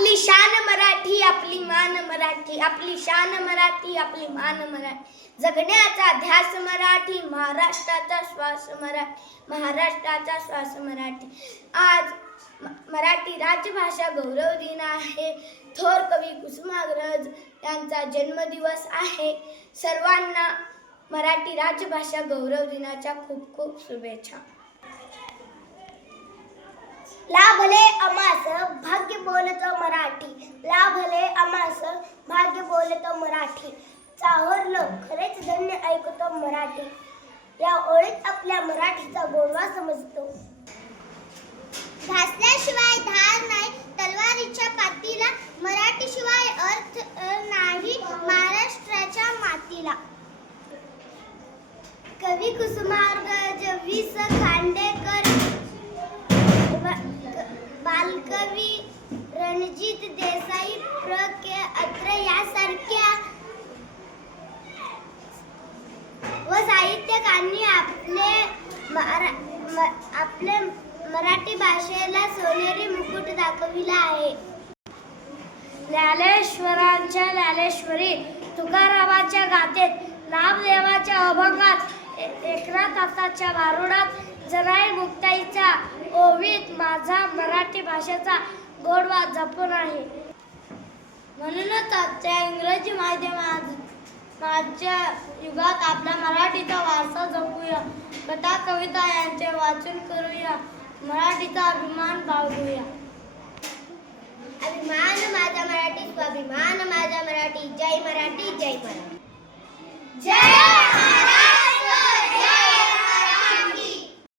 आपली शान मराठी, आपली मान मराठी, आपली शान मराठी, आपली मान मराठी, जगण्याचा ध्यास मराठी, महाराष्ट्राचा श्वास मराठी, महाराष्ट्राचा श्वास मराठी। आज मराठी राजभाषा गौरव दिन आहे। थोर कवी कुसुमाग्रज यांचा जन्मदिवस आहे। सर्वांना मराठी राजभाषा गौरव दिनाच्या खूप खूप शुभेच्छा। लाभले आम्हास भाग्य बोलतो मराठी, लाभले आम्हास भाग्य बोलतो मराठी, चाहरलं खरेच धन्य ऐकतो मराठी। या ओळीत आपल्या मराठीचा गोडवा समजतो। घासल्याशिवाय धार नाही तलवारीच्या पातीला, मराठीशिवाय अर्थ नाही महाराष्ट्राच्या मातीला। कवी कुसुमाग्रज वि.स. खांडेकर, बालकवी रणजित देसाई, प्र.के. अत्रे यासारख्या व साहित्यिकांनी आपले मराठी भाषेला सोनेरी मुकुट दाखविला आहे। ज्ञानेश्वरांच्या ज्ञानेश्वरी, तुकारामाच्या गाथेत, नामदेवाच्या अभंगात, एकनाथाच्या भारुडात, जनाई मुक्ताईच्या ओवीत माझा मराठी भाषेचा गोडवा जपून आहे। म्हणूनच आजच्या इंग्रजी माध्यमाच्या युगात आपल्या मराठीचा वारसा जपूया, कथा कविता यांचे वाचन करूया, मराठीचा अभिमान बाळगूया। अभिमान माझा मराठी, स्वाभिमान माझा मराठी, जय मराठी, जय मराठी, जय